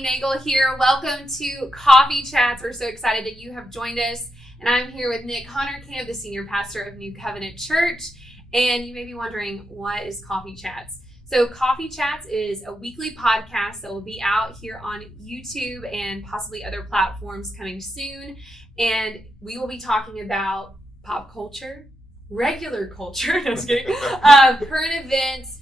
Bonnie Nagle here. Welcome to Coffee Chats. We're so excited that you have joined us. And I'm here with Nick Honerkamp, the senior pastor of New Covenant Church. And you may be wondering, what is Coffee Chats? So Coffee Chats is a weekly podcast that will be out here on YouTube and possibly other platforms coming soon. And we will be talking about pop culture, regular culture, no, just kidding, current events,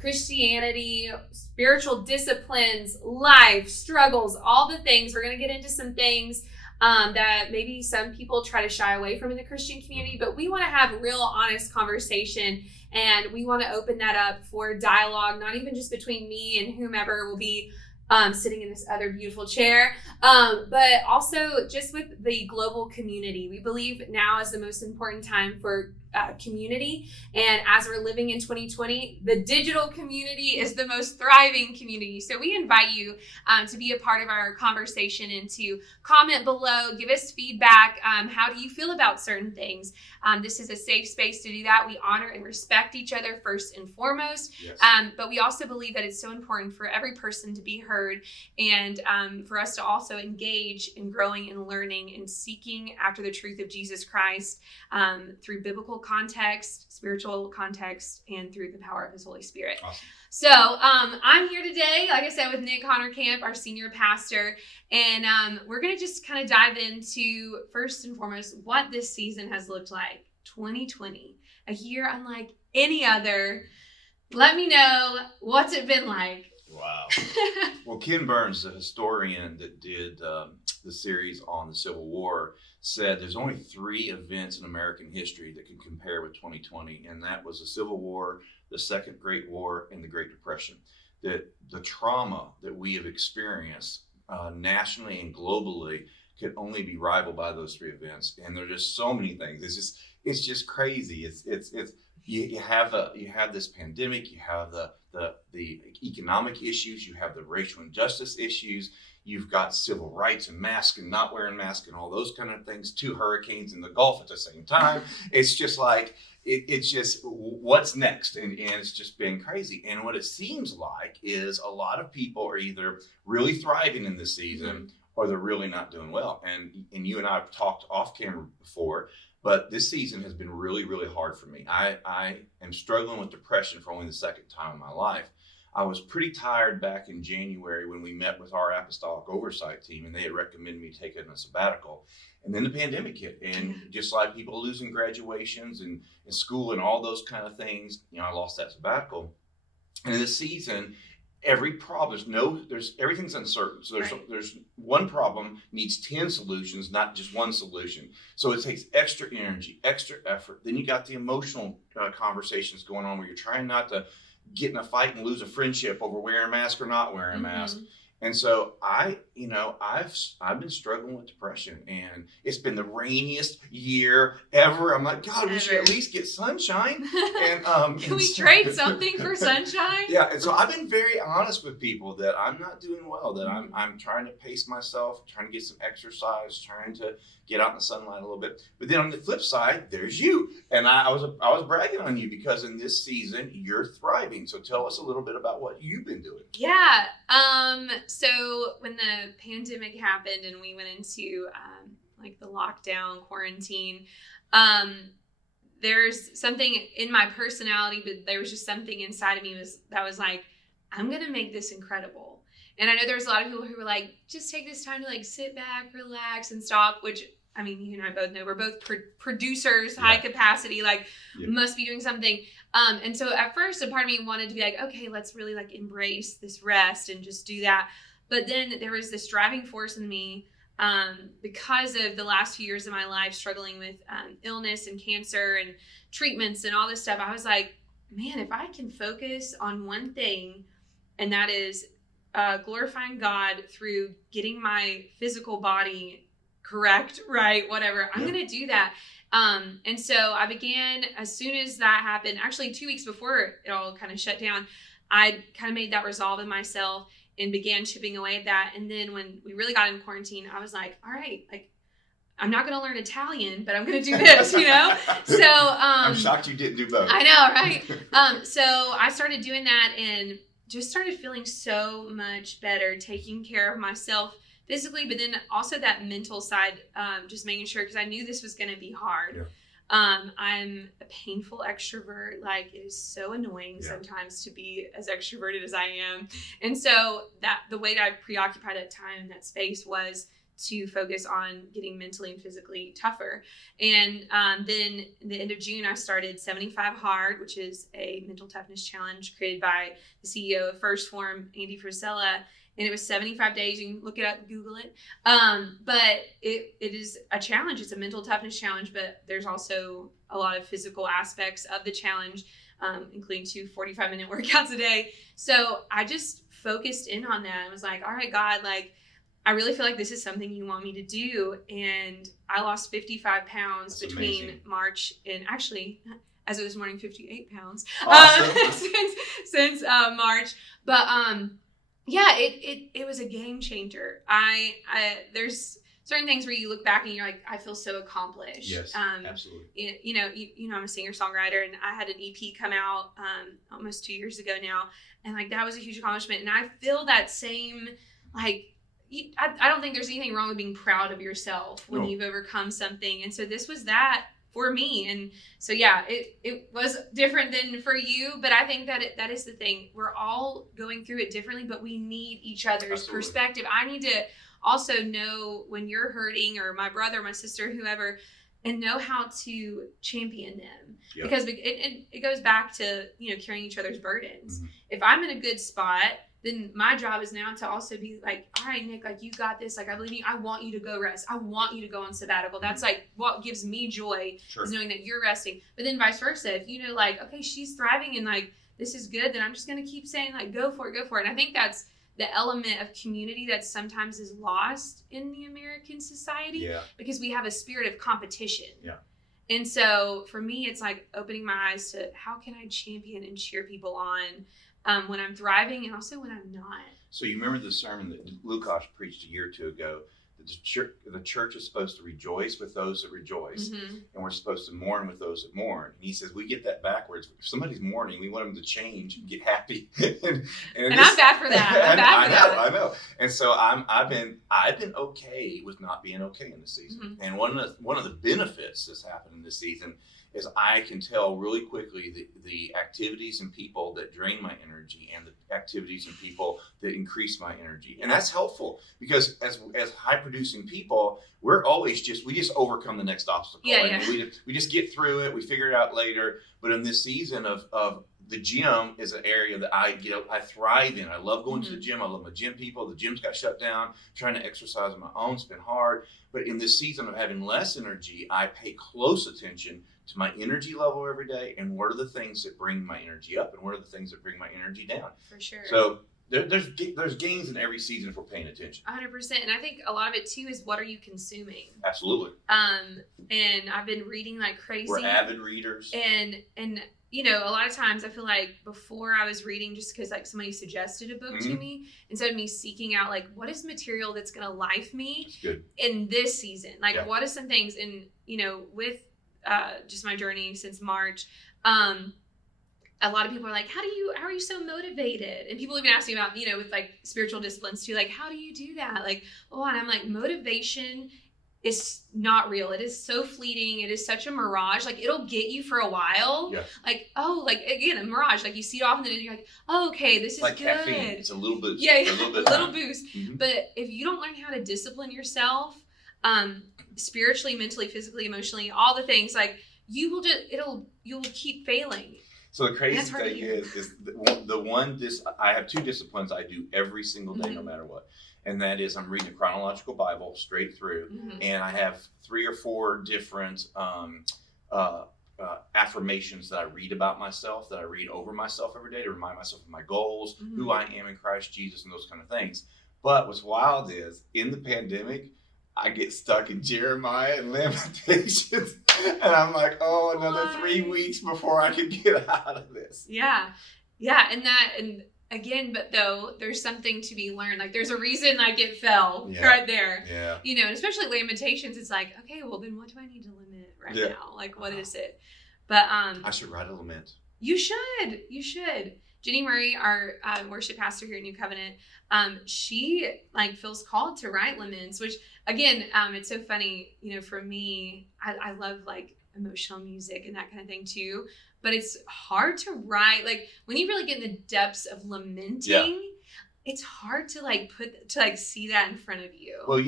Christianity, spiritual disciplines, life, struggles, all the things. We're going to get into some things that maybe some people try to shy away from in the Christian community, but we want to have real honest conversation, and we want to open that up for dialogue, not even just between me and whomever will be sitting in this other beautiful chair, but also just with the global community. We believe now is the most important time for community, and as we're living in 2020, the digital community is the most thriving community. So we invite you to be a part of our conversation and to comment below, give us feedback. How do you feel about certain things? This is a safe space to do that. We honor and respect each other first and foremost, yes. But we also believe that it's so important for every person to be heard, and for us to also engage in growing and learning and seeking after the truth of Jesus Christ through biblical context, spiritual context, and through the power of His Holy Spirit. Awesome. So I'm here today, like I said, with Nick Honerkamp, our senior pastor, and we're going to just kind of dive into, first and foremost, what this season has looked like. 2020, a year unlike any other. Let me know, what's it been like? Wow. Well, Ken Burns, the historian that did the series on the Civil War, said there's only 3 events in American history that can compare with 2020, and that was the Civil War, the Second Great War, and the Great Depression. That the trauma that we have experienced nationally and globally could only be rivaled by those 3 events, and there are just so many things. It's just crazy. You have this pandemic, you have the economic issues, you have the racial injustice issues, you've got civil rights and masks and not wearing masks and all those kind of things, 2 hurricanes in the Gulf at the same time. It's just like, it's just what's next, and it's just been crazy. And what it seems like is a lot of people are either really thriving in this season or they're really not doing well. And you and I have talked off camera before, but this season has been really, really hard for me. I am struggling with depression for only the second time in my life. I was pretty tired back in January when we met with our apostolic oversight team, and they had recommended me taking a sabbatical. And then the pandemic hit, and just like people losing graduations and school and all those kind of things, I lost that sabbatical. And in this season, every problem, everything's uncertain. So there's one problem needs 10 solutions, not just one solution. So it takes extra energy, extra effort. Then you got the emotional conversations going on where you're trying not to get in a fight and lose a friendship over wearing a mask or not wearing a mask. And so I've been struggling with depression, and it's been the rainiest year ever. I'm like, God, we should at least get sunshine. And can we trade something for sunshine? Yeah, and so I've been very honest with people that I'm not doing well, that I'm trying to pace myself, trying to get some exercise, trying to get out in the sunlight a little bit. But then on the flip side, there's you. And I was bragging on you because in this season, you're thriving. So tell us a little bit about what you've been doing. Yeah. So when the pandemic happened and we went into like the lockdown, quarantine, there's something in my personality, but there was just something inside of me that was like, I'm going to make this incredible. And I know there's a lot of people who were like, just take this time to like sit back, relax, and stop, which, I mean, you and I both know we're both producers, high capacity, must be doing something. And so at first, a part of me wanted to be like, okay, let's really like embrace this rest and just do that. But then there was this driving force in me because of the last few years of my life struggling with illness and cancer and treatments and all this stuff. I was like, man, if I can focus on one thing, and that is glorifying God through getting my physical body correct, right, whatever, I'm going to do that. And so I began, as soon as that happened, actually 2 weeks before it all kind of shut down, I kind of made that resolve in myself and began chipping away at that. And then when we really got in quarantine, I was like, all right, like, I'm not going to learn Italian, but I'm going to do this, So I'm shocked you didn't do both. I know, right? So I started doing that, and just started feeling so much better, taking care of myself physically, but then also that mental side, just making sure, because I knew this was going to be hard. Yeah. I'm a painful extrovert. Like, it is so annoying sometimes to be as extroverted as I am. And so that the way that I preoccupied that time in that space was to focus on getting mentally and physically tougher. And then in the end of June, I started 75 Hard, which is a mental toughness challenge created by the CEO of First Form, Andy Frisella. And it was 75 days. You can look it up, Google it. But it is a challenge. It's a mental toughness challenge, but there's also a lot of physical aspects of the challenge, including 2 45-minute workouts a day. So I just focused in on that. I was like, all right, God, like, I really feel like this is something you want me to do. And I lost 55 pounds That's between amazing. March and actually, as of this morning, 58 pounds Awesome. since March. But yeah, it was a game changer. I there's certain things where you look back and you're like, I feel so accomplished. Yes, absolutely. You know, I'm a singer-songwriter, and I had an EP come out almost 2 years ago now, and like that was a huge accomplishment. And I feel that same, like, I don't think there's anything wrong with being proud of yourself when you've overcome something. And so this was that for me. And so, yeah, it was different than for you, but I think that that is the thing. We're all going through it differently, but we need each other's perspective. I need to also know when you're hurting, or my brother, my sister, whoever, and know how to champion them. Yep. Because it goes back to, you know, carrying each other's burdens. Mm-hmm. If I'm in a good spot, then my job is now to also be like, all right, Nick, like, you got this. Like, I believe in you. I want you to go rest. I want you to go on sabbatical. That's like what gives me joy, is knowing that you're resting. But then vice versa. If you know, like, okay, she's thriving and like, this is good, then I'm just going to keep saying, like, go for it, go for it. And I think that's the element of community that sometimes is lost in the American society, because we have a spirit of competition. Yeah. And so for me, it's like opening my eyes to how can I champion and cheer people on when I'm thriving and also when I'm not. So you remember the sermon that Lukas preached a year or two ago, that the church is supposed to rejoice with those that rejoice, and we're supposed to mourn with those that mourn. And he says we get that backwards. If somebody's mourning, we want them to change and get happy. and I'm bad for that. I know. And so I've been okay with not being okay in this season. And one of the benefits that's happened in this season is I can tell really quickly the activities and people that drain my energy and the activities and people that increase my energy. And that's helpful, because as high producing people, we're always we just overcome the next obstacle. We just get through it. We figure it out later. But in this season of the gym is an area that I thrive in. I love going to the gym. I love my gym people. The gym's got shut down. Trying to exercise on my own has been hard. But in this season of having less energy, I pay close attention to my energy level every day, and what are the things that bring my energy up, and what are the things that bring my energy down. For sure. So there's gains in every season if we're paying attention. 100%. And I think a lot of it too is, what are you consuming? Absolutely. And I've been reading like crazy. We're avid readers. And you know, a lot of times I feel like before I was reading just because like somebody suggested a book to me, instead of me seeking out like what is material that's going to life me in this season. Like what are some things, and you know, with just my journey since March, a lot of people are like, how are you so motivated? And people even ask me about, you know, with like spiritual disciplines too, like, how do you do that? Like, and I'm like, motivation is not real. It is so fleeting. It is such a mirage. Like, it'll get you for a while. Yeah. Like, like again, a mirage. Like, you see it off and then you're like, oh, okay, this is like good. Caffeine. It's a little boost. Yeah, a little boost. Mm-hmm. But if you don't learn how to discipline yourself, spiritually, mentally, physically, emotionally, all the things, like, you'll keep failing. So the crazy thing is I have two disciplines I do every single day, no matter what. And that is, I'm reading the chronological Bible straight through, and I have 3 or 4 different affirmations that I read about myself, that I read over myself every day to remind myself of my goals, who I am in Christ Jesus, and those kind of things. But what's wild is, in the pandemic, I get stuck in Jeremiah and Lamentations, and I'm like, another 3 weeks before I can get out of this. Yeah, and again, but though there's something to be learned. Like, there's a reason like it fell right there. Yeah. You know, and especially Lamentations, it's like, okay, well then what do I need to limit right now? Like, what is it? But I should write a lament. You should. Jenny Murray, our worship pastor here at New Covenant, she like feels called to write laments, which again, it's so funny, for me, I love like emotional music and that kind of thing too, but it's hard to write. Like when you really get in the depths of lamenting, it's hard to see that in front of you. Well,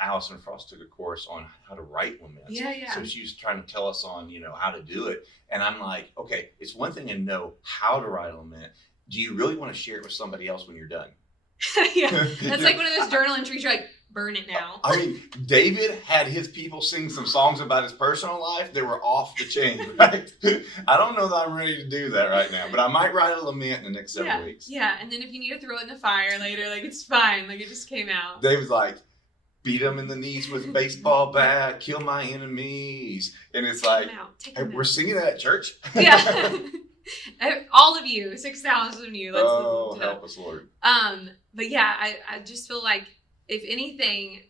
Allison Frost took a course on how to write laments. Yeah. So she was trying to tell us on, how to do it. And I'm like, okay, it's one thing to know how to write a lament. Do you really want to share it with somebody else when you're done? Yeah, that's like one of those journal entries. You're like, burn it now. I mean, David had his people sing some songs about his personal life. They were off the chain, right? I don't know that I'm ready to do that right now, but I might write a lament in the next several weeks. Yeah, and then if you need to throw it in the fire later, like it's fine. Like it just came out. David's like, beat them in the knees with a baseball bat, kill my enemies. And it's like, hey, we're singing that at church? Yeah. All of you, 6,000 of you. Let's help us, Lord. But yeah, I just feel like if anything,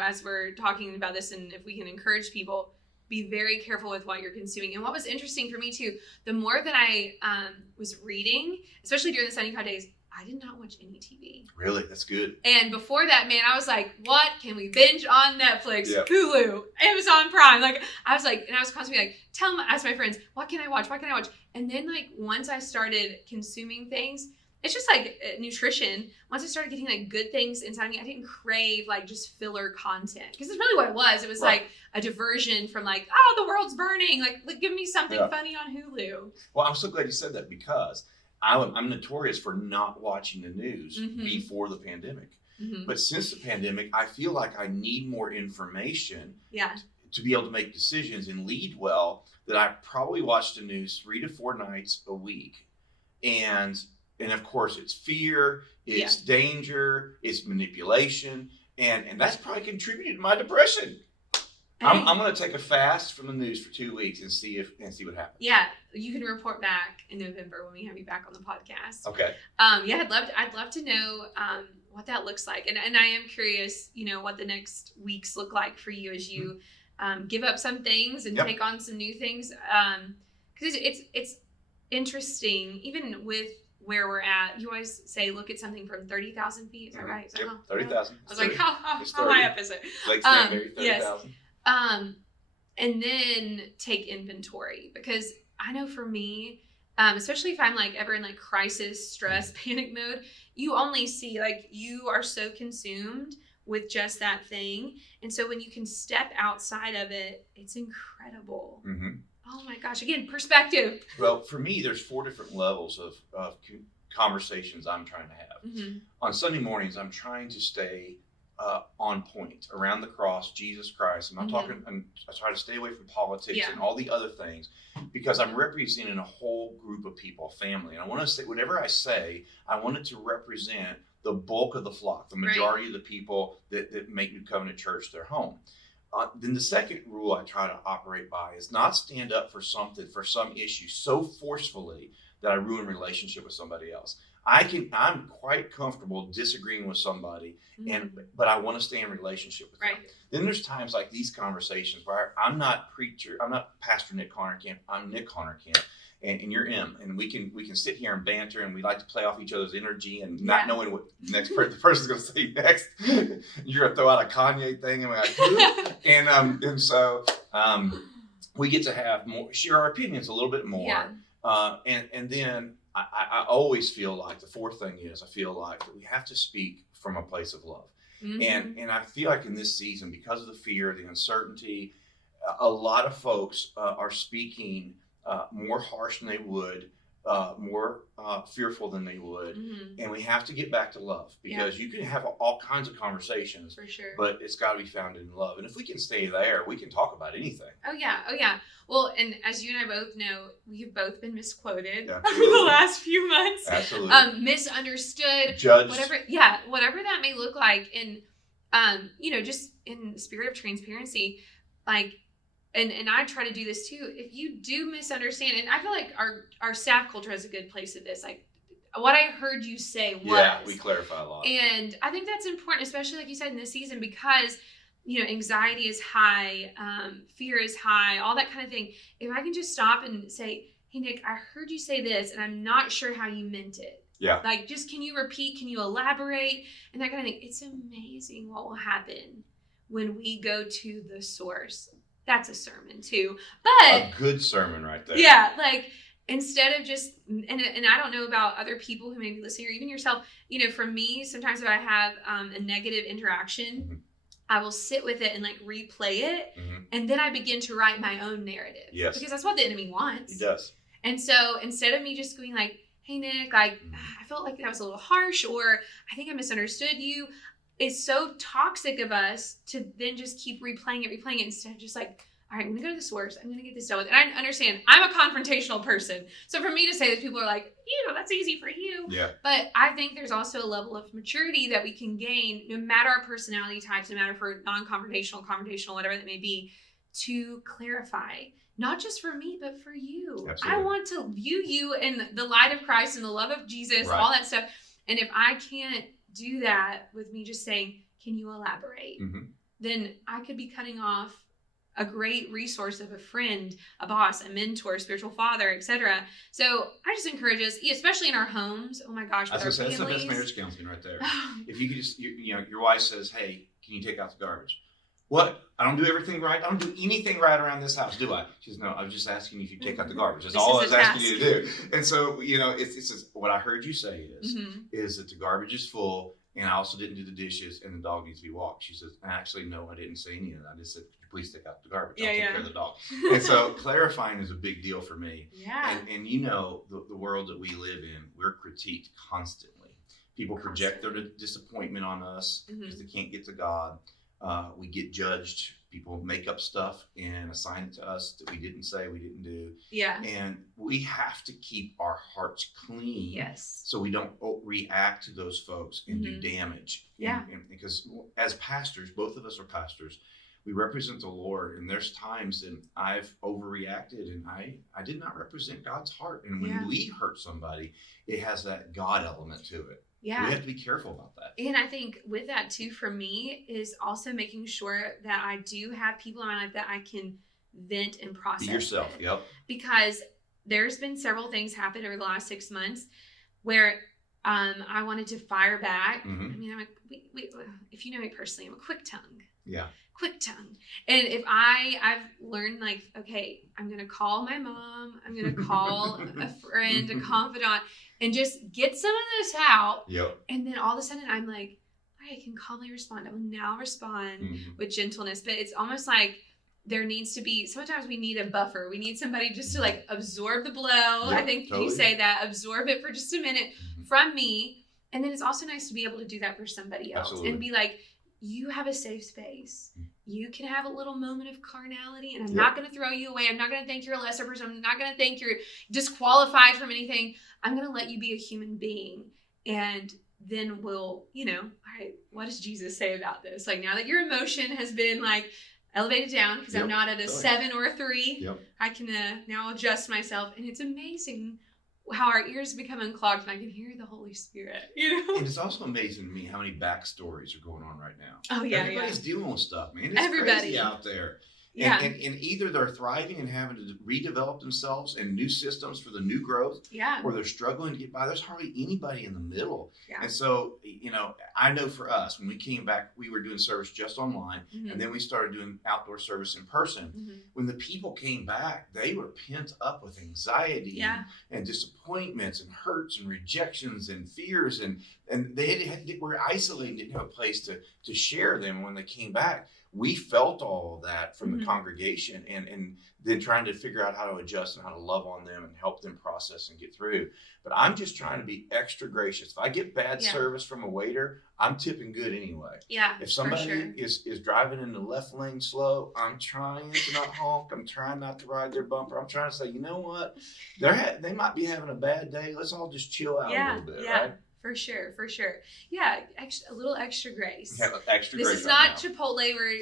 as we're talking about this and if we can encourage people, be very careful with what you're consuming. And what was interesting for me too, the more that I was reading, especially during the 75 days, I did not watch any TV. Really? That's good. And before that, man, I was like, what can we binge on Netflix, Hulu, Amazon Prime? Like, I was constantly like, ask my friends, what can I watch? And then like, once I started consuming things, it's just like nutrition. Once I started getting like good things inside me, I didn't crave like just filler content. Because it's really what it was. It was like a diversion from like, oh, the world's burning. Like give me something funny on Hulu. Well, I'm so glad you said that because I'm notorious for not watching the news before the pandemic. Mm-hmm. But since the pandemic, I feel like I need more information to be able to make decisions and lead well, that I probably watch the news 3 to 4 nights a week. And of course, it's fear, it's danger, it's manipulation. And that's probably contributed to my depression. I'm going to take a fast from the news for 2 weeks and see what happens. Yeah, you can report back in November when we have you back on the podcast. Okay. I'd love to know what that looks like, and I am curious, what the next weeks look like for you as you give up some things and take on some new things. Because it's interesting, even with where we're at. You always say, look at something from 30,000 feet. Is that right? Yep, 30,000. I was like, how high up is it? Lake Stanberry, 30,000. And then take inventory, because I know for me, especially if I'm like ever in like crisis, stress, panic mode, you only see like you are so consumed with just that thing. And so when you can step outside of it, it's incredible. Mm-hmm. Oh my gosh. Again, perspective. Well, for me, there's 4 different levels of conversations I'm trying to have. Mm-hmm. On Sunday mornings, I'm trying to stay on point around the cross, Jesus Christ. I'm not talking, I try to stay away from politics and all the other things, because I'm representing a whole group of people, a family. And I want to say, whatever I say, I want it to represent the bulk of the flock, the majority of the people that make New Covenant Church their home. Then the second rule I try to operate by is not stand up for something, for some issue so forcefully that I ruin relationship with somebody else. I'm quite comfortable disagreeing with somebody, but I want to stay in relationship with them. Then there's times like these conversations where I'm not Pastor Nick Honerkamp, I'm Nick Honerkamp, and you're M, and we can sit here and banter, and we like to play off each other's energy and not knowing what the person's going to say next. You're going to throw out a Kanye thing, and we're like, and so we get to have share our opinions a little bit more, and then. I always feel like the fourth thing is I feel like that we have to speak from a place of love. Mm-hmm. And I feel like in this season, because of the fear, the uncertainty, a lot of folks are speaking more harsh than they would, more fearful than they would. Mm-hmm. And we have to get back to love, because you can have all kinds of conversations, for sure, but it's got to be founded in love. And if we can stay there, we can talk about anything. Oh yeah. Well, and as you and I both know, we've both been misquoted over the last few months. Absolutely. Misunderstood. Judged. Whatever that may look like. And, just in the spirit of transparency, like, and I try to do this too. If you do misunderstand, and I feel like our staff culture has a good place at this, like, what I heard you say was. Yeah, we clarify a lot. And I think that's important, especially like you said in this season, because anxiety is high, fear is high, all that kind of thing. If I can just stop and say, hey, Nick, I heard you say this, and I'm not sure how you meant it. Yeah. Like, just can you repeat? Can you elaborate? And that kind of thing. It's amazing what will happen when we go to the source. That's a sermon too. But a good sermon right there. Yeah, like instead of just, and I don't know about other people who may be listening or even yourself, for me, sometimes if I have a negative interaction, I will sit with it and like replay it. And then I begin to write my own narrative. Yes. Because that's what the enemy wants. He does. And so instead of me just going like, hey, Nick, like, I felt like that was a little harsh, or I think I misunderstood you. It's so toxic of us to then just keep replaying it instead of just like, all right, I'm going to go to the source. I'm going to get this done with. And I understand I'm a confrontational person. So for me to say this, people are like, that's easy for you. Yeah. But I think there's also a level of maturity that we can gain, no matter our personality types, no matter if we're non-confrontational, confrontational, whatever that may be, to clarify. Not just for me, but for you. Absolutely. I want to view you in the light of Christ and the love of Jesus, Right. all that stuff. And if I can't do that with me just saying, can you elaborate? Then I could be cutting off a great resource of a friend, a boss, a mentor, spiritual father, etc. So I just encourage us, especially in our homes. Oh my gosh, with our families. That's the best marriage counseling right there. If you could just, your wife says, hey, can you take out the garbage? What? I don't do everything right. I don't do anything right around this house, do I? She says, no, I was just asking you if you take out the garbage. That's all I was asking you to do. And so, it's just, what I heard you say is that the garbage is full, and I also didn't do the dishes, and the dog needs to be walked. She says, actually, no, I didn't say any of that. I just said, please take out the garbage. I'll take care of the dog. And so clarifying is a big deal for me. Yeah. And the world that we live in, we're critiqued constantly. People project their disappointment on us because they can't get to God. We get judged. People make up stuff and assign it to us that we didn't say, we didn't do. Yeah. And we have to keep our hearts clean. Yes. So we don't react to those folks and do damage. Yeah. And because as pastors, both of us are pastors, we represent the Lord. And there's times that I've overreacted and I did not represent God's heart. And when we hurt somebody, it has that God element to it. Yeah. We have to be careful about that. And I think with that too, for me, is also making sure that I do have people in my life that I can vent and process. Be yourself. with. Yep. Because there's been several things happen over the last 6 months where I wanted to fire back. I mean, if you know me personally, I'm a quick tongue. Yeah. Quick tongue. And if I've learned like, okay, I'm going to call my mom, I'm going to call a friend, a confidant, and just get some of this out. Yep. And then all of a sudden I'm like, all right, I can calmly respond. I will now respond with gentleness. But it's almost like there needs to be, sometimes we need a buffer. We need somebody just to like absorb the blow. Yep, I think totally. you say that, absorb it for just a minute from me. And then it's also nice to be able to do that for somebody else. Absolutely. And be like, you have a safe space. You can have a little moment of carnality, and I'm not going to throw you away. I'm not going to think you're a lesser person. I'm not going to think you're disqualified from anything. I'm going to let you be a human being. And then we'll, all right, what does Jesus say about this? Like, now that your emotion has been like elevated down, because I'm not at a 7 or a 3, I can now adjust myself. And it's amazing how our ears become unclogged and I can hear the Holy Spirit, And it's also amazing to me how many backstories are going on right now. Oh, yeah, Everybody's dealing with stuff, man. It's Everybody. crazy out there. Yeah. And either they're thriving and having to redevelop themselves and new systems for the new growth, or they're struggling to get by. There's hardly anybody in the middle. Yeah. And so, I know for us, when we came back, we were doing service just online, and then we started doing outdoor service in person. When the people came back, they were pent up with anxiety and disappointments and hurts and rejections and fears, and they were isolated, didn't have a place to share them. When they came back, we felt all of that from the congregation, and then trying to figure out how to adjust and how to love on them and help them process and get through. But I'm just trying to be extra gracious. If I get bad service from a waiter, I'm tipping good anyway. Yeah. If somebody is driving in the left lane slow, I'm trying to not honk. I'm trying not to ride their bumper. I'm trying to say, you know what? They might be having a bad day. Let's all just chill out a little bit, right? For sure. Yeah, a little extra grace. Yeah, extra this grace. Is not Chipotle where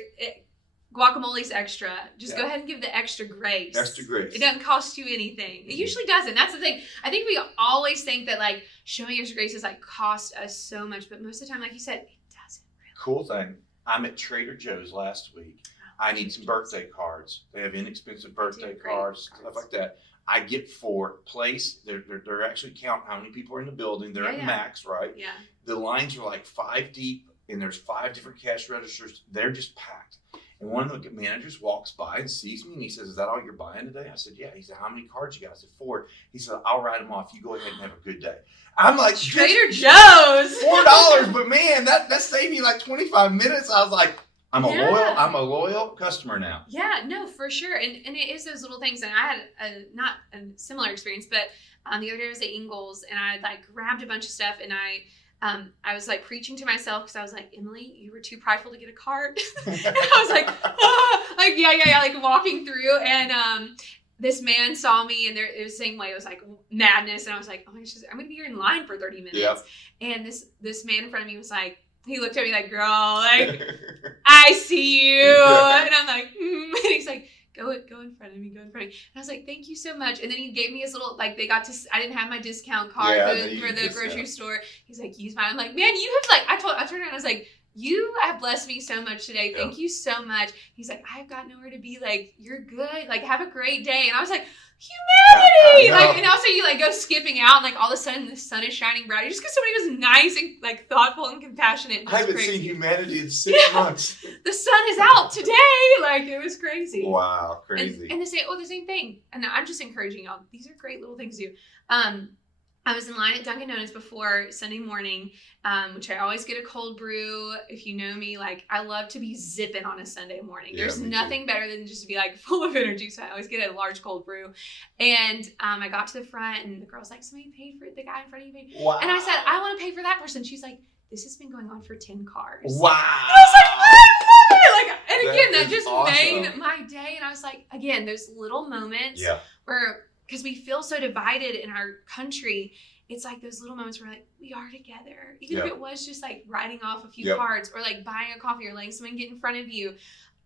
guacamole's extra. Just go ahead and give the extra grace. Extra grace. It doesn't cost you anything. It usually doesn't. That's the thing. I think we always think that like showing extra grace is like cost us so much, but most of the time, like you said, it doesn't really. Cool thing. I'm at Trader Joe's last week. I need some birthday cards. They have inexpensive birthday cards, stuff like that. I get 4. Place. They're actually count how many people are in the building. They're at max, right? Yeah. The lines are like 5 deep, and there's 5 different cash registers. They're just packed. And one of the managers walks by and sees me, and he says, "Is that all you're buying today?" I said, "Yeah." He said, "How many cards you got?" I said, 4. He said, "I'll write them off. You go ahead and have a good day." I'm like, Trader Joe's. $4, but man, that saved me like 25 minutes. I was like, I'm a loyal customer now. Yeah, no, for sure. And it is those little things. And I had not a similar experience, but the other day I was at Ingles, and I like grabbed a bunch of stuff, and I was like preaching to myself, because I was like, "Emily, you were too prideful to get a cart." And I was like, like walking through, and this man saw me, and it was the same way. It was like madness, and I was like, "Oh my gosh, I'm gonna be here in line for 30 minutes." Yep. And this man in front of me was like, he looked at me like, "Girl, like I see you," and I'm like, and he's like, Go in front of me, go in front of me. And I was like, "Thank you so much." And then he gave me his little, like, I didn't have my discount card for the grocery store. He's like, "Use mine." I'm like, "Man, you have like," I turned around, I was like, "You have blessed me so much today. Thank you so much." He's like, "I've got nowhere to be. Like, you're good. Like, have a great day." And I was like, humanity! Like, and also you like go skipping out, and like all of a sudden the sun is shining bright just because somebody was nice and like thoughtful and compassionate. I haven't seen humanity in 6 months. The sun is out today. Like, it was crazy. Wow, crazy. And they say, the same thing. And I'm just encouraging y'all. These are great little things to do. I was in line at Dunkin' Donuts before Sunday morning, which I always get a cold brew. If you know me, like, I love to be zipping on a Sunday morning. There's nothing better than just to be like full of energy. So I always get a large cold brew. And I got to the front, and the girl's like, "Somebody paid for it. The guy in front of you paid." Wow. And I said, "I want to pay for that person." She's like, "This has been going on for 10 cars. Wow. And I was like, "I love it." Like, and again, that just awesome. made my day. And I was like, again, those little moments where, because we feel so divided in our country, it's like those little moments where like we are together. Even if it was just like writing off a few cards, or like buying a coffee, or letting someone get in front of you.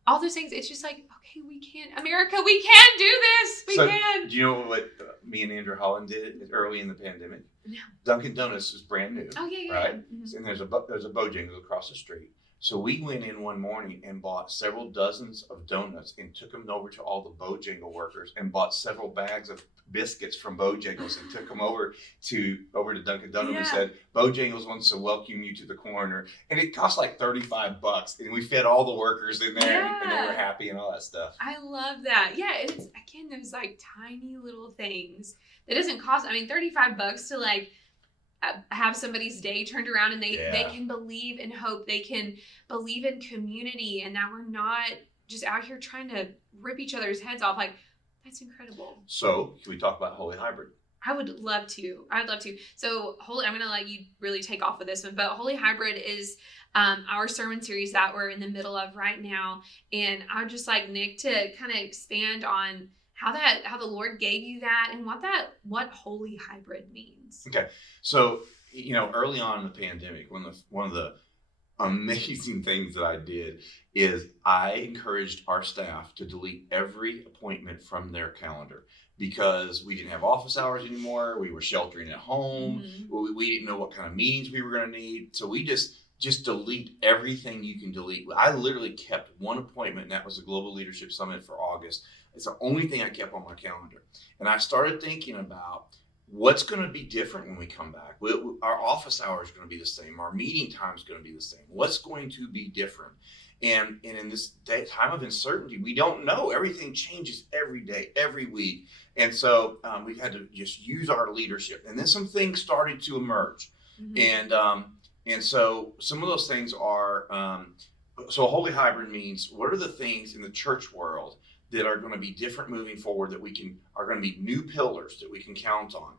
All those things, it's just like, okay, we can, America, we can do this. We can. Do you know what me and Andrew Holland did early in the pandemic? No. Dunkin' Donuts was brand new. Oh, yeah. Right? Mm-hmm. And there's a Bojangles across the street. So we went in one morning and bought several dozens of donuts and took them over to all the Bojangle workers, and bought several bags of biscuits from Bojangles and took them over to Dunkin' Donuts and said, "Bojangles wants to welcome you to the corner." And it cost like $35, and we fed all the workers in there, and they were happy and all that stuff. I love that. Yeah, it's, again, those like tiny little things that doesn't cost, I mean, $35 to like have somebody's day turned around, and they can believe in hope. They can believe in community, and now we're not just out here trying to rip each other's heads off. Like, that's incredible. So, can we talk about Holy Hybrid? I would love to. So, I'm going to let you really take off with this one, but Holy Hybrid is our sermon series that we're in the middle of right now. And I would just like Nick to kind of expand on how the Lord gave you that, and what Holy Hybrid means. Okay. So, early on in the pandemic, one of the amazing things that I did is I encouraged our staff to delete every appointment from their calendar, because we didn't have office hours anymore. We were sheltering at home. Mm-hmm. We didn't know what kind of meetings we were going to need. So we just delete everything you can delete. I literally kept one appointment, and that was the Global Leadership Summit for August. It's the only thing I kept on my calendar. And I started thinking about what's going to be different when we come back. Our office hours are going to be the same. Our meeting time is going to be the same. What's going to be different? And in this time of uncertainty, we don't know. Everything changes every day, every week. And so we've had to just use our leadership. And then some things started to emerge. Mm-hmm. And so some of those things are, so Holy Hybrid means, what are the things in the church world that are going to be different moving forward, that are going to be new pillars that we can count on?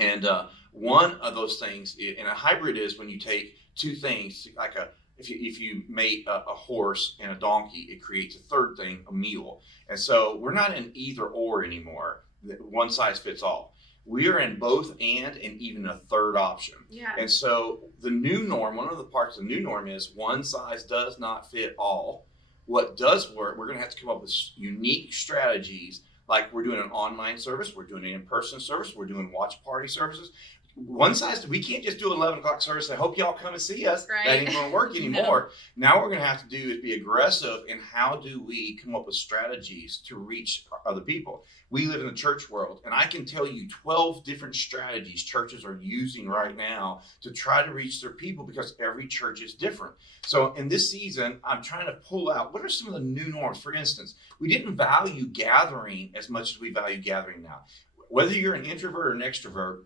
And one of those things, and a hybrid is when you take two things, like if you mate a horse and a donkey, it creates a third thing, a mule. And so we're not in either or anymore, one size fits all. We are in both and even a third option. Yeah. And so the new norm, one of the parts of the new norm is one size does not fit all. What does work, we're going to have to come up with unique strategies, like we're doing an online service, we're doing an in-person service, we're doing watch party services. one size, we can't just do an 11 o'clock service. I hope y'all come and see us. Right. That ain't going to work anymore. No. Now what we're going to have to do is be aggressive in how do we come up with strategies to reach other people. We live in the church world, and I can tell you 12 different strategies churches are using right now to try to reach their people because every church is different. So in this season, I'm trying to pull out what are some of the new norms. For instance, we didn't value gathering as much as we value gathering now. Whether you're an introvert or an extrovert,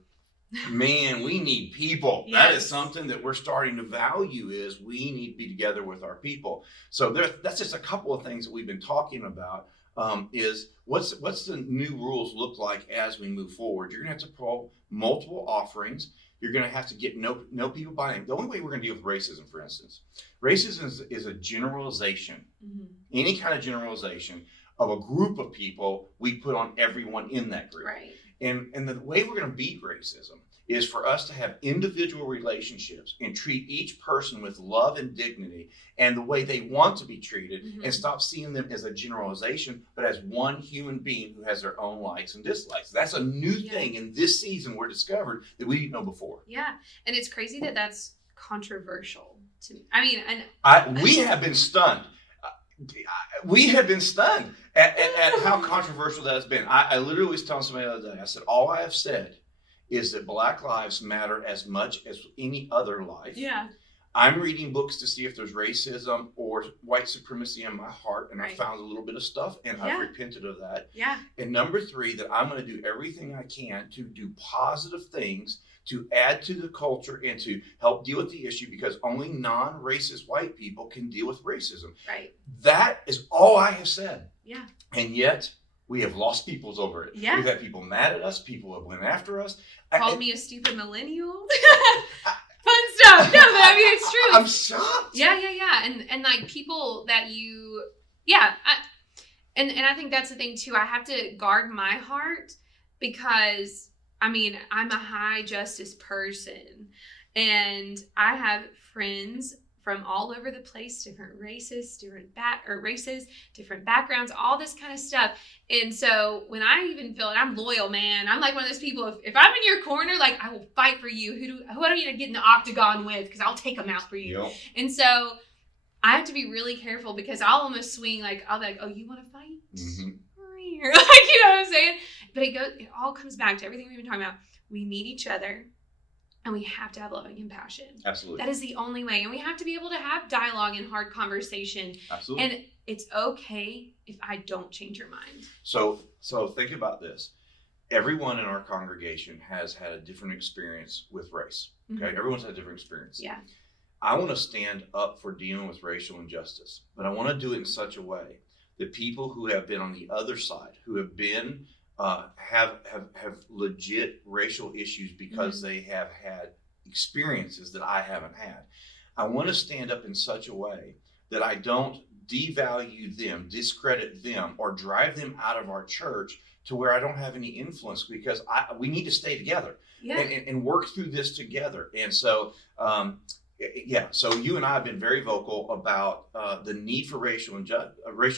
man, we need people. Yes. That is something that we're starting to value is we need to be together with our people. So that's just a couple of things that we've been talking about is what's the new rules look like as we move forward. You're going to have to pull multiple offerings. You're going to have to get know people by name. The only way we're going to deal with racism, for instance, racism is a generalization. Mm-hmm. Any kind of generalization of a group of people we put on everyone in that group. Right. And the way we're going to beat racism is for us to have individual relationships and treat each person with love and dignity and the way they want to be treated, mm-hmm. and stop seeing them as a generalization, but as one human being who has their own likes and dislikes. That's a new thing in this season we're discovered that we didn't know before. Yeah, and it's crazy that that's controversial to me. I mean, we have been stunned. We have been stunned at how controversial that has been. I literally was telling somebody the other day, I said, all I have said is that Black lives matter as much as any other life. Yeah. I'm reading books to see if there's racism or white supremacy in my heart, and I found a little bit of stuff, and I've repented of that. Yeah. And number 3, that I'm going to do everything I can to do positive things to add to the culture and to help deal with the issue, because only non-racist white people can deal with racism. Right. That is all I have said. Yeah. And yet we have lost peoples over it. Yeah. We've had people mad at us. People have went after us. Called me a stupid millennial. Fun stuff. No, but I mean, it's true. I'm shocked. Yeah. And like people that you, and I think that's the thing too. I have to guard my heart because I mean, I'm a high justice person, and I have friends from all over the place, different races, different backgrounds, all this kind of stuff. And so when I even feel it, I'm loyal, man. I'm like one of those people, if I'm in your corner, like I will fight for you. Who do I need to get in the octagon with? Because I'll take them out for you. Yep. And so I have to be really careful because I'll almost swing I'll be like, oh, you want to fight? Mm-hmm. Like, you know what I'm saying? But it all comes back to everything we've been talking about. We need each other. And we have to have love and compassion. Absolutely. That is the only way. And we have to be able to have dialogue and hard conversation. Absolutely. And it's okay if I don't change your mind. So think about this. Everyone in our congregation has had a different experience with race. Okay. Mm-hmm. Everyone's had a different experience. Yeah. I want to stand up for dealing with racial injustice, but I want to do it in such a way that people who have been on the other side, who have been have legit racial issues because mm-hmm. they have had experiences that I haven't had. I want to stand up in such a way that I don't devalue them, discredit them, or drive them out of our church to where I don't have any influence, because we need to stay together and work through this together. And so, so you and I have been very vocal about the need for racial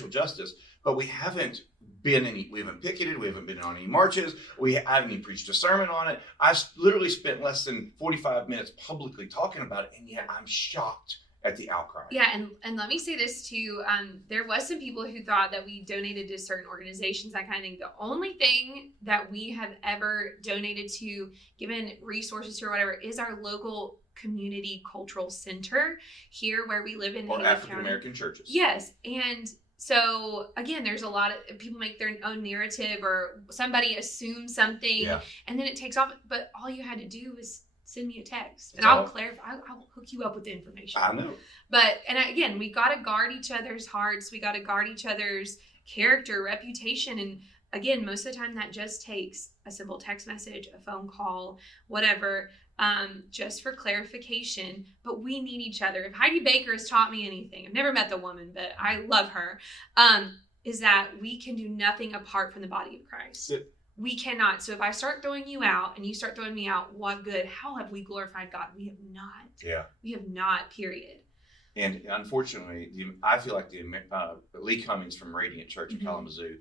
justice, but we haven't picketed, we haven't been on any marches, I haven't even preached a sermon on it. I literally spent less than 45 minutes publicly talking about it, and yet I'm shocked at the outcry. Yeah, and let me say this too, there was some people who thought that we donated to certain organizations, that kind of thing. The only thing that we have ever donated to, given resources to or whatever, is our local community cultural center here where we live in or African American churches. Yes, and so again, there's a lot of people make their own narrative, or somebody assumes something, and then it takes off. But all you had to do was send me a text, and I'll clarify. I'll hook you up with the information. I know. But again, we got to guard each other's hearts. We got to guard each other's character, reputation, and again, most of the time that just takes a simple text message, a phone call, whatever. Just for clarification, but we need each other. If Heidi Baker has taught me anything, I've never met the woman, but I love her, is that we can do nothing apart from the body of Christ. We cannot. So if I start throwing you out and you start throwing me out, what good? How have we glorified God? We have not. Yeah. We have not, period. And unfortunately, I feel like Lee Cummings from Radiant Church in Kalamazoo,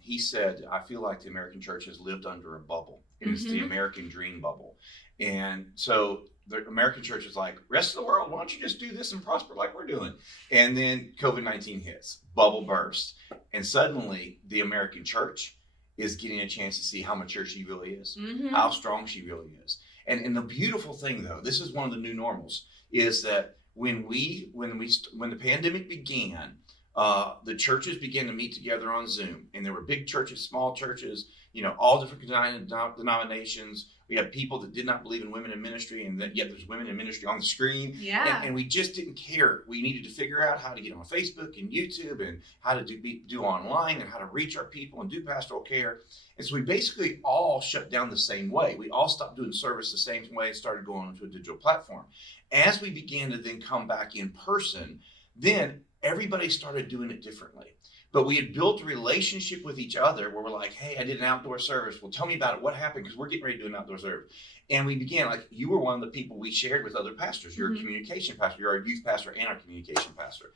he said, I feel like the American church has lived under a bubble. And it's the American dream bubble. And so the American church is like, rest of the world, why don't you just do this and prosper like we're doing? And then COVID-19 hits, bubble bursts. And suddenly the American church is getting a chance to see how mature she really is, how strong she really is. And the beautiful thing, though, this is one of the new normals, is that when the pandemic began, the churches began to meet together on Zoom, and there were big churches, small churches, all different denominations. We had people that did not believe in women in ministry, and yet there's women in ministry on the screen. Yeah. And we just didn't care. We needed to figure out how to get on Facebook and YouTube and how to do online and how to reach our people and do pastoral care. And so we basically all shut down the same way. We all stopped doing service the same way and started going onto a digital platform. As we began to then come back in person, then everybody started doing it differently. But we had built a relationship with each other where we're like, hey, I did an outdoor service. Well, tell me about it. What happened? Because we're getting ready to do an outdoor service. And we began, like, you were one of the people we shared with other pastors. You're a communication pastor. You're our youth pastor and our communication pastor.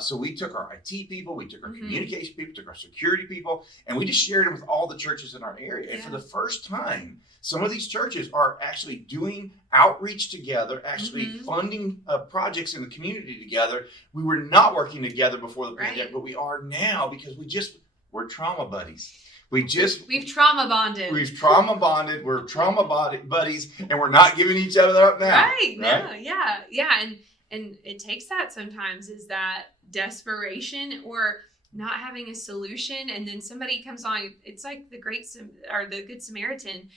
So we took our IT people, we took our communication people, took our security people, and we just shared them with all the churches in our area. And for the first time, some of these churches are actually doing outreach together, actually funding projects in the community together. We were not working together before the pandemic, but we are now because we're trauma buddies. We've trauma bonded. We're trauma buddies, and we're not giving each other up now. Right? No, yeah. And it takes that sometimes, is that desperation or not having a solution, and then somebody comes on. It's like the Good Samaritan.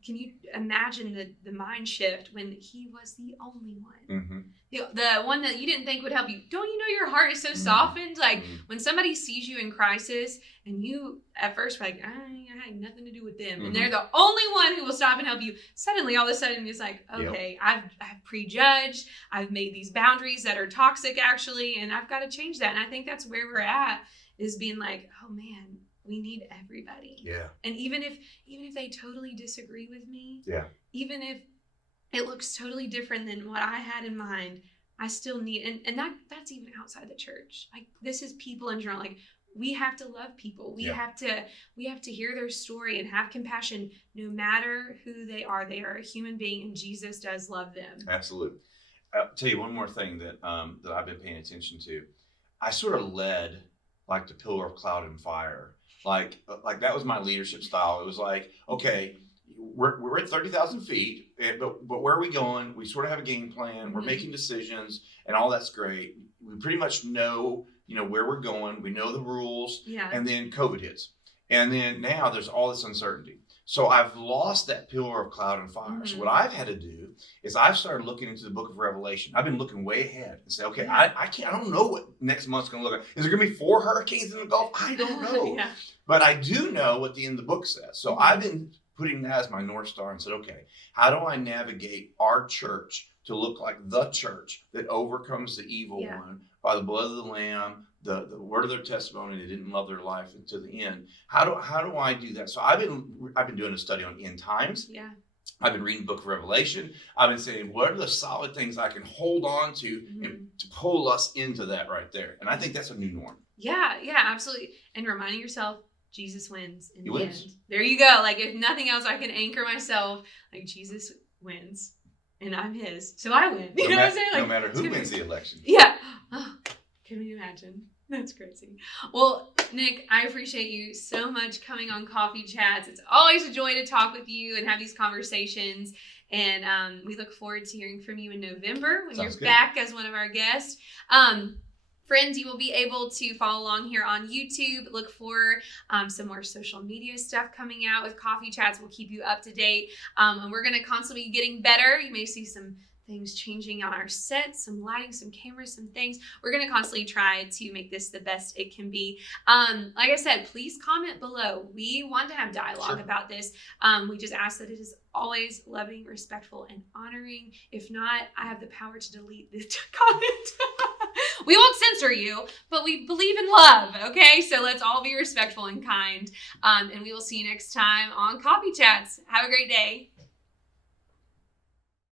Can you imagine the mind shift when he was the only one? The one that you didn't think would help you. Don't you know your heart is so softened? Like when somebody sees you in crisis and you at first are like, I had nothing to do with them. And they're the only one who will stop and help you. Suddenly, all of a sudden, it's like, okay, I've prejudged. I've made these boundaries that are toxic actually, and I've got to change that. And I think that's where we're at, is being like, oh man, we need everybody. Yeah. And even if they totally disagree with me, even if it looks totally different than what I had in mind, I still need, and that's even outside the church. Like, this is people in general. Like, we have to love people. We have to hear their story and have compassion no matter who they are. They are a human being, and Jesus does love them. Absolutely. I'll tell you one more thing that I've been paying attention to. I sort of led like the pillar of cloud and fire. Like that was my leadership style. It was like, okay, we're at 30,000 feet, but where are we going? We sort of have a game plan. We're making decisions, and all that's great. We pretty much know, where we're going. We know the rules. Yeah. And then COVID hits, and then now there's all this uncertainty. So I've lost that pillar of cloud and fire. So what I've had to do is I've started looking into the book of Revelation. I've been looking way ahead and say, okay, I don't know what next month's going to look like. Is there going to be 4 hurricanes in the Gulf? I don't know. But I do know what the end of the book says. So I've been putting that as my North Star and said, okay, how do I navigate our church to look like the church that overcomes the evil one by the blood of the Lamb, the word of their testimony? They didn't love their life to the end. How do I do that? So I've been doing a study on end times. Yeah. I've been reading the book of Revelation. I've been saying, what are the solid things I can hold on to and to pull us into that right there? And I think that's a new norm. Yeah, absolutely. And reminding yourself, Jesus wins in the end. There you go. Like, if nothing else, I can anchor myself. Like, Jesus wins, and I'm his, so I win. You know what I'm saying? Like, no matter who wins the election. Yeah. Oh, can we imagine? That's crazy. Well, Nick, I appreciate you so much coming on Coffee Chats. It's always a joy to talk with you and have these conversations. And we look forward to hearing from you in November when you're back as one of our guests. Friends, you will be able to follow along here on YouTube. Look for some more social media stuff coming out with Coffee Chats. We'll keep you up to date. And we're going to constantly be getting better. You may see some things changing on our set, some lighting, some cameras, some things. We're going to constantly try to make this the best it can be. Like I said, please comment below. We want to have dialogue about this. We just ask that it is always loving, respectful, and honoring. If not, I have the power to delete the comment. We won't censor you, but we believe in love, okay? So let's all be respectful and kind. And we will see you next time on Coffee Chats. Have a great day.